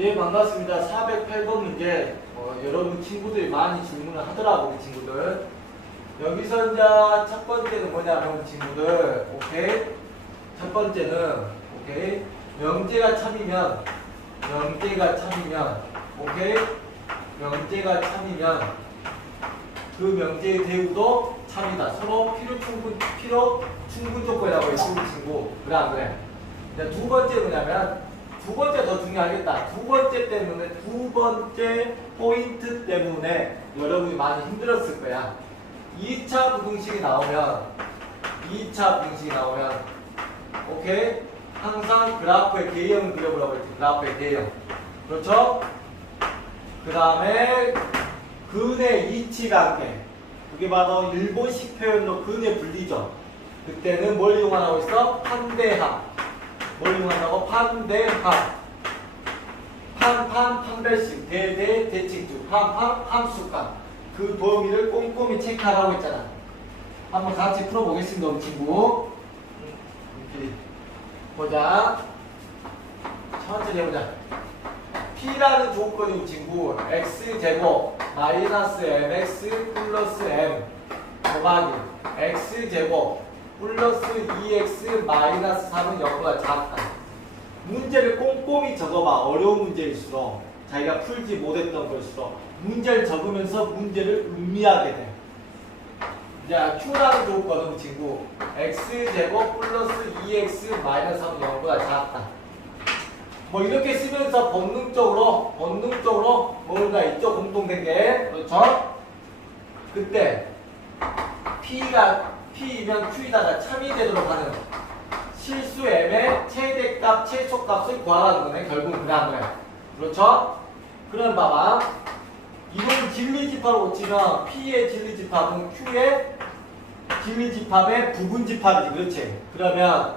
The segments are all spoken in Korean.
예, 반갑습니다. 408번 문제. 어, 여러분 친구들이 많이 질문을 하더라고, 우리 친구들. 여기서 이제 첫 번째는 뭐냐면, 친구들, 오케이? 첫 번째는, 오케이? 명제가 참이면, 명제가 참이면, 오케이? 명제가 참이면, 그 명제의 대우도 참이다. 서로 필요 충분, 필요 충분 조건이라고 우리 친구. 그래, 안 그래? 두 번째 뭐냐면, 두 번째 더 중요하겠다. 두 번째 때문에 두 번째 포인트 때문에 여러분이 많이 힘들었을 거야. 2차 부등식이 나오면 2차 부등식이 나오면 오케이? 항상 그래프의 개형을 그려보라고 했지. 그래프의 개형. 그렇죠? 그 다음에 근의 함께 그게 바로 일본식 표현으로 근의 분리죠. 그때는 뭘 이용하라고 했어? 판대합. 뭘 이용한다고? 판대합. 판, 판, 판별식, 대, 대, 대칭주, 판, 판, 함수값. 그 범위를 꼼꼼히 체크하라고 했잖아. 한번 같이 풀어보겠습니다, 우리 친구. 이렇게 보자. 천천히 해보자. P라는 조건이 친구, X제곱, 마이너스 MX 플러스 M, 곱하기, X제곱, 플러스 2x 마이너스 3은 0보다 작다. 문제를 꼼꼼히 적어봐. 어려운 문제일수록 자기가 풀지 못했던 걸수록 문제를 적으면서 문제를 음미하게 돼. 자, Q라는 조건은 친구 x제곱 플러스 2x 마이너스 3은 0보다 작다. 뭐 이렇게 쓰면서 본능적으로 본능적으로 뭔가 있죠 공통된 게 그렇죠? 그때 P가 P이면 Q이다가 참이 되도록 하는 실수 M의 최대값, 최소값을 구하라는 거네. 결국은 그냥 거야. 그렇죠? 그럼 봐봐. 이건 진리집합으로 치면 P의 진리집합은 Q의 진리집합의 부분집합이지. 그렇지? 그러면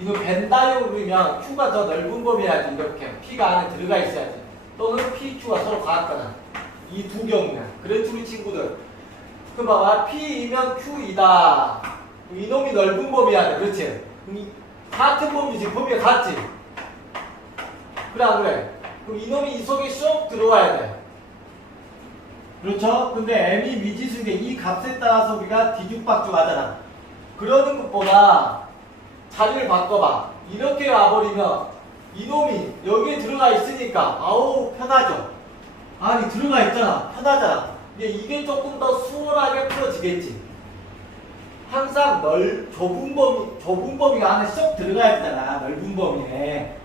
이거 벤다이오면 Q가 더 넓은 범위야지. 이렇게. P가 안에 들어가 있어야지. 또는 P, Q가 서로 같거나. 이 두 경우야. 그렇지 우리 친구들. 그럼 봐봐. P이면 Q이다. 이놈이 넓은 범위야 돼. 그렇지? 같은 범위지. 범위가 같지? 그래, 안 그래? 그럼 이놈이 이 속에 쏙 들어와야 돼. 그렇죠? 근데 M이 미지수인데 이 값에 따라서 우리가 뒤죽박죽 하잖아. 그러는 것보다 자리를 바꿔봐. 이렇게 와버리면 이놈이 여기에 들어가 있으니까 아우 편하죠? 아니 들어가 있잖아. 편하잖아. 근데 이게 조금 더 수월하게 풀어지겠지. 항상 넓 좁은 범위 좁은 범위가 안에 쏙 들어가야 되잖아. 넓은 범위에.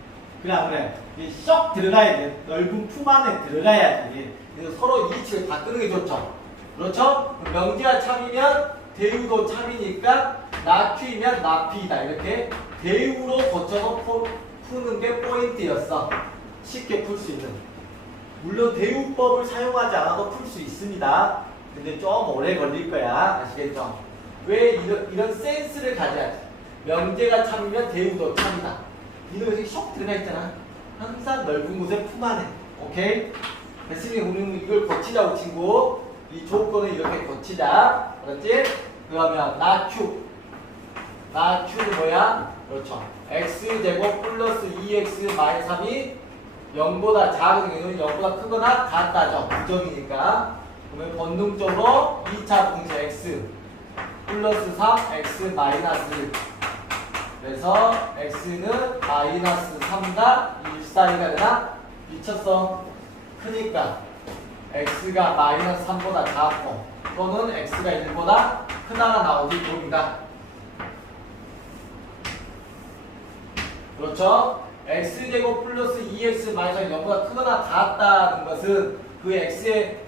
그래 안 그래? 쏙 들어가야 돼. 넓은 품 안에 들어가야지. 그래서 서로 이치를 바꾸는 게 좋죠. 그렇죠? 명제가 참이면 대우도 참이니까 나퀴면 나피다. 이렇게 대우로 거쳐서 포- 푸는 게 포인트였어. 쉽게 풀 수 있는. 물론 대우법을 사용하지 않아도 풀 수 있습니다. 근데 좀 오래 걸릴 거야. 아시겠죠? 왜 이런, 이런 센스를 가져야지? 명제가 참이면 대우도 참이다. 이놈이 쏙 들어가 있잖아. 항상 넓은 곳에 품 안에. 오케이? 됐으니 우리는 이걸 고치자고 친구. 이 조건을 이렇게 고치자. 그렇지? 그러면 나큐. 나큐는 뭐야? 그렇죠. x제곱 플러스 2x 마이너스 3이 0보다 작은 경우는 0보다 크거나 같다죠. 부정이니까. 그러면 본능적으로 2차 분수 x 플러스 3 x 마이너스 1. 그래서 x는 마이너스 3과 1 사이가 되나? 미쳤어. 크니까 x가 마이너스 3보다 작고 또는 x가 1보다 크다가 나오기 때문이다. 그렇죠? X제곱 플러스 2x 마이너스 0보다 크거나 같다는 것은 그 x의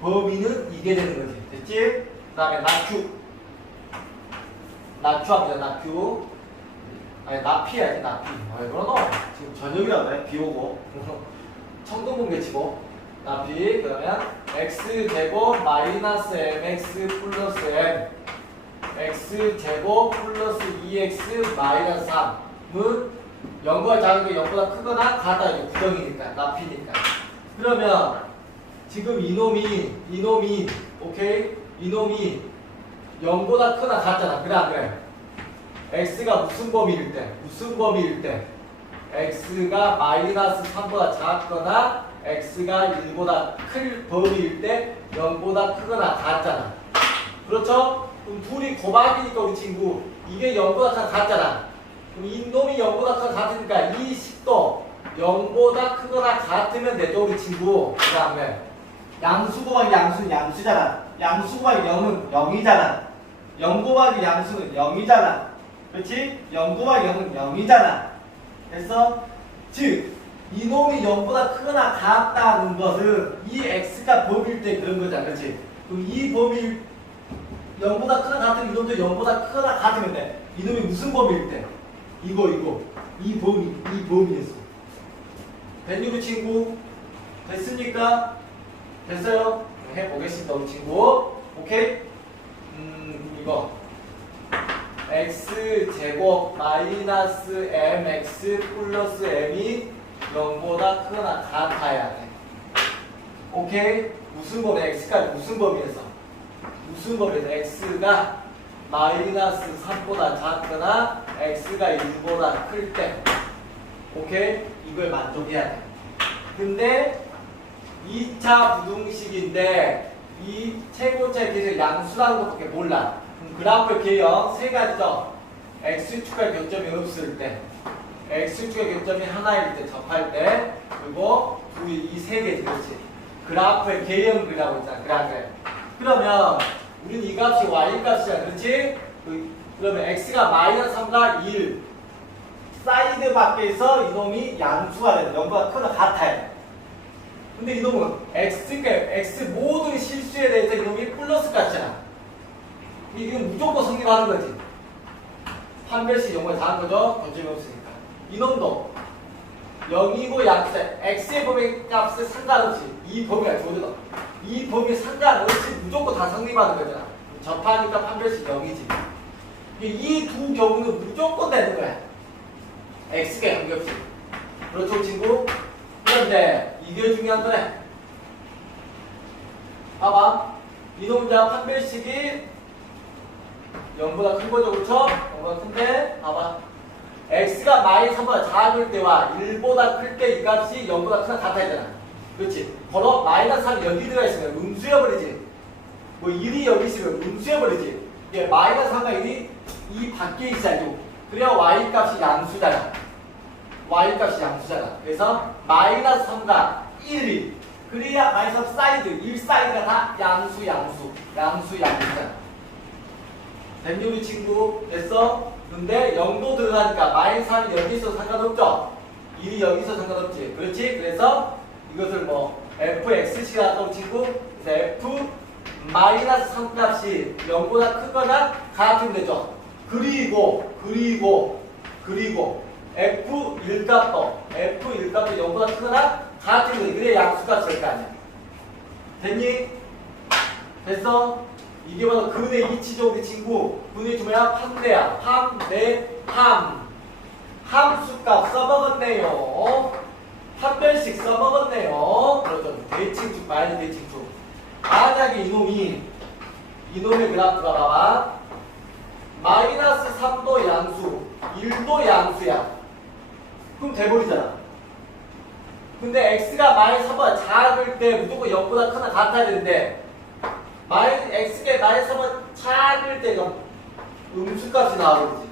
범위는 이게 되는 거지. 됐지? 그 다음에 나큐. 나큐합니다. 나큐. 아니 나피야지 나피. 왜 그러노? 지금 저녁이라고 그래. 비 오고. 청동공개 치고. 나피. 그러면 x제곱 마이너스 mx 플러스 m x제곱 플러스 2x 마이너스 3은 0보다 작은 게 0보다 크거나 같다. 이거 부정이니까. 나피니까. 그러면 지금 이놈이 이놈이 오케이? 이놈이 0보다 크나 같잖아. 그래 안 그래? x가 무슨 범위일 때? 무슨 범위일 때? x가 마이너스 3보다 작거나 x가 1보다 클 범위일 때 0보다 크거나 같잖아. 그렇죠? 그럼 둘이 곱하기니까 우리 친구 이게 0보다 큰 같잖아. 그럼 이 놈이 0보다 큰 같으니까 이 식도 0보다 크거나 같으면 되죠 우리 친구. 그 다음에 양수 곱하기 양수는 양수잖아. 양수 곱하기 0은 0이잖아. 0 곱하기 양수는 0이잖아. 그렇지? 0 곱하기 0은 0이잖아. 그래서 즉 이놈이 0보다 크거나 같다는 것은 이 x가 범위일 때 그런 거잖아. 그렇지? 그럼 이 범위 0보다 크거나 같으면 이놈도 0보다 크거나 같으면 돼. 이놈이 무슨 범위일 때? 이거 이거 이 범위 이 범위에서 됐니 우리 친구? 됐습니까? 됐어요? 해보겠습니다 우리 친구 오케이? 음 이거 x 제곱 마이너스 mx 플러스 m이 0보다 크거나 같아야 돼 오케이? 무슨 범위? x까지 무슨 범위에서? 무슨 범위에서 x가 마이너스 3보다 작거나 x가 1보다 클 때. 오케이? 이걸 만족해야 돼. 근데 2차 부등식인데 이 최고차에 대해서 양수라는 것밖에 몰라. 그럼 그래프 개형 세 가지죠 x축과 교점이 없을 때. x축과 교점이 하나일 때 접할 때. 그리고 이세 개 그렇지. 그래프의 개형 그리라고 있잖아 그래프 그러면 우리는 이 값이 y 값이야. 그렇지? 그- 그러면 x가 마이너스 3과 1 사이드 밖에서 이놈이 양수가 되는 0보다 크거나 같아요. 근데 이놈은 x가 x 모든 실수에 대해서 이놈이 플러스 같잖아 이게 무조건 성립하는 거지. 한 배씩 영어에 다한 거죠? 교점이 없으니까. 이놈도 0이고 양수 x의 범위 값에 상관없이 이 범위가 조르다 이 범위 상관없이 무조건 다 성립하는 거잖아. 접하니까 판별식 0이지. 이 두 경우는 무조건 되는 거야. X가 연결식 그렇죠 친구? 그런데 이게 중요한 거네. 봐봐. 이놈자 판별식이. 0보다 큰 거죠 그렇죠? 0보다 큰데 봐봐. X가 마이너스 3보다 작을 때와 1보다 클 때 이 값이 0보다 크나 같아야잖아. 그렇지? 바로 마이너스 3이 여기 들어가 있으면 음수여버리지 뭐 1이 여기 있으면 음수여버리지 이게 마이너스 3과 1이 이 밖에 있어야죠 그래야 y 값이 양수잖아 y 값이 양수잖아 그래서 마이너스 3과 1이 그래야 마이너스 3 사이드 1 사이드가 다 양수 양수 양수 양수잖아 우리 친구? 됐어? 근데 0도 들어가니까 마이너스 3이 여기 있어도 상관없죠? 1이 여기 있어도 상관없지 그렇지? 그래서 이것을 뭐또 친구 그래서 f 마이너스 3 값이 0보다 크거나 같으면 되죠. 그리고 그리고 그리고 f 1 값도 f 1 값도 0보다 크거나 같으면 돼 그래 양수가 될 거 아니야 됐니? 됐어? 이게 바로 근의 이치죠 우리 친구. 근의 주뭐야? 판대야. 판대 함 함수값 써먹었네요. 판별식 써먹었네요. 그렇죠. 대칭축 말이 대칭축 만약에 이놈이 이놈의 그래프가 봐봐 마이너스 3도 양수 1도 양수야. 그럼 돼버리잖아. 근데 x가 마이너스 3보다 작을 때 무조건 0보다 크나 같아야 되는데 마이 x가 마이너스 3보다 작을 때 음수값이 나오지.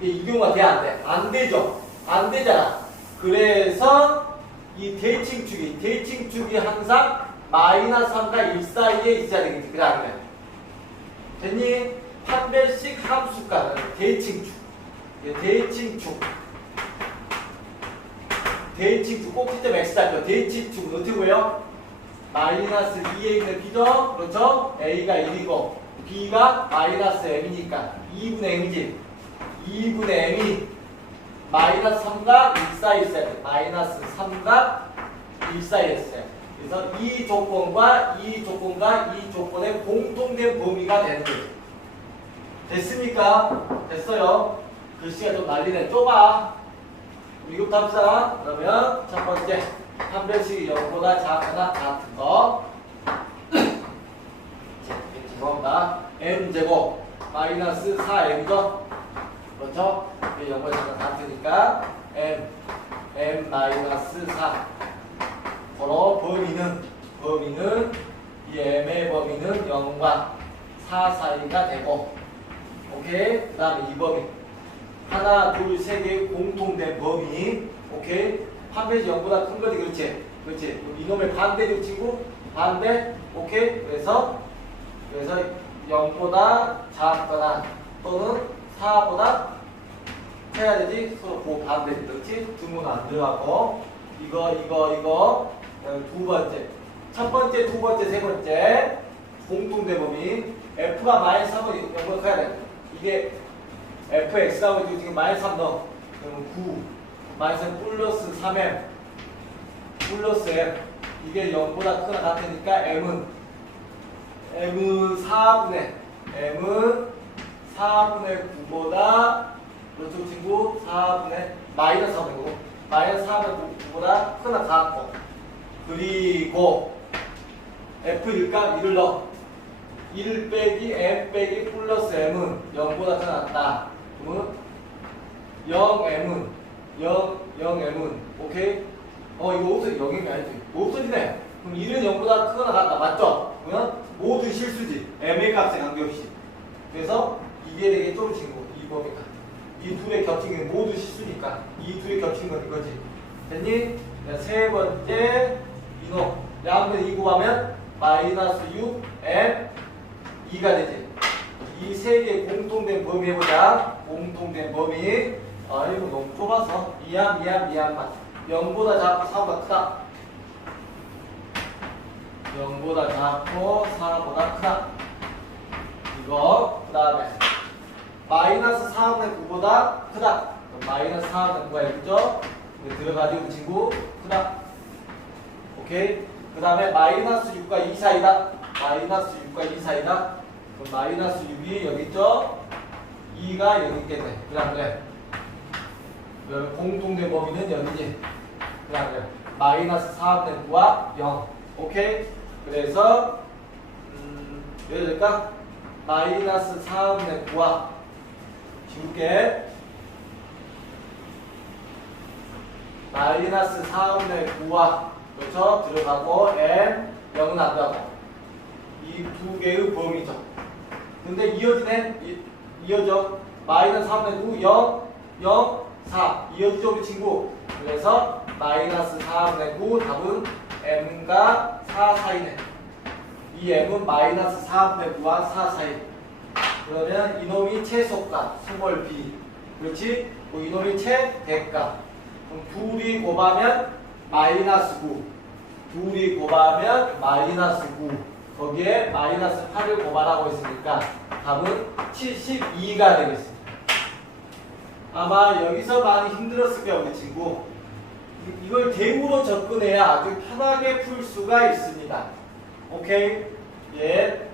이게 이 경우가 돼 안 돼? 안 되죠. 안 되잖아. 그래서 이 대칭축이 대칭축이 항상 마이너스 3과 1 사이에 있어야 되겠지 그 다음에 됐니? 판별식 함수가 대칭축 대칭축 대칭축 꼭 진짜 맥스하죠 대칭축은 어떻게 보여? 마이너스 2에 있는 b죠? 그렇죠? a가 1이고 b가 마이너스 m이니까 2분의 m이지. 2분의 m이 마이너스 3과 1 사이에 있어야 돼. 마이너스 3과 1 사이에 있어요 그래서 이 조건과 이 조건과 이 조건의 공통된 범위가 되는 거죠 됐습니까? 됐어요. 글씨가 좀 난리네. 좁아. 이것부터 합시다. 그러면 첫 번째 판별식이 0보다 작거나 같은 거. 죄송합니다. n제곱 마이너스 4m이죠? 그렇죠? 이게 0보다 작거나 같으니까 m m 마이너스 4 걸어 범위는 범위는 이 m의 범위는 0과 4 사이가 되고 오케이? 그 다음에 이 범위 하나 둘세 개의 공통된 범위 오케이? 한 페이지 0보다 큰 거지 그렇지? 그렇지? 이놈의 반대를 치고 반대 오케이? 그래서 그래서 0보다 작거나 또는 4보다 해야 되지? 서로 그 반대 그렇지? 등문 안 들어가고 이거 이거 이거 두 번째. 첫 번째 두 번째 세 번째. 공통된 범위. F가 마이너스 3을 0보다 커야 돼. 이게 fx하고 지금 마이너스 3 넣어. 그러면 9 마이너스 플러스 3m 플러스 m. 이게 0보다 크거나 같으니까 m은 m은 4분의 m은 4분의 9보다 그렇죠 친구 4분의 마이너스 4분의 9 마이너스 4분의 9보다 크거나 같고 그리고 f일까 1을 넣어 1 빼기 m 빼기 플러스 m은 0보다 더 낫다. 그러면 0m은 0, 0m은 오케이? 어 이거 없어 0이 아니지 없어지네. 그럼 1은 0보다 크거나 같다. 맞죠? 그러면 모두 실수지. m의 값에 관계없이. 그래서 이게 되겠죠 친구 이 범위가. 이 둘의 게 모두 실수니까 이 둘의 겹친 건 이거지. 됐니? 자, 세 번째 이노 양변 2 곱하면 마이너스 6 m 2가 되지. 이 세 개 공통된 범위 해보자. 공통된 범위. 아, 이거 너무 좁아서. 미안, 미안, 미안만. 0보다 작고 4보다 크다. 0보다 작고 4보다 크다. 이거. 그 다음에 마이너스 4분의 9보다 크다. 마이너스 4분의 9가 있죠? 들어가지고 친구 크다. 오케이. 그 다음에 마이너스 6과 2 사이다. 마이너스 6과 2 사이다. 그럼 마이너스 6이 여기 있죠? 2가 여기 있겠네. 그 다음에 여기 공통된 범위는 여기지. 그 다음에 마이너스 4분의 9와 0. 오케이? 그래서 음, 여기 될까? 마이너스 4분의 9와 지울게. 마이너스 4분의 9와 그렇죠? 들어가고 n 0은 안 들어가고 이 두 개의 범위죠. 근데 이어지네? 이, 이어져. 마이너스 3분의 9, 0, 0, 4. 이어지죠, 우리 친구? 그래서 마이너스 4분의 9 답은 m과 4 사이네. 이 m은 마이너스 4분의 9와 4 사이. 그러면 이놈이 최소값, 스몰 b. 그렇지? 뭐 이놈이 최대값. 그럼 둘이 곱하면 마이너스 9. 둘이 곱하면 마이너스 9. 거기에 마이너스 8을 고발하고 있으니까 답은 72가 되겠습니다. 아마 여기서 많이 힘들었을 거야 우리 친구. 이- 이걸 대우로 접근해야 아주 편하게 풀 수가 있습니다. 오케이? 예.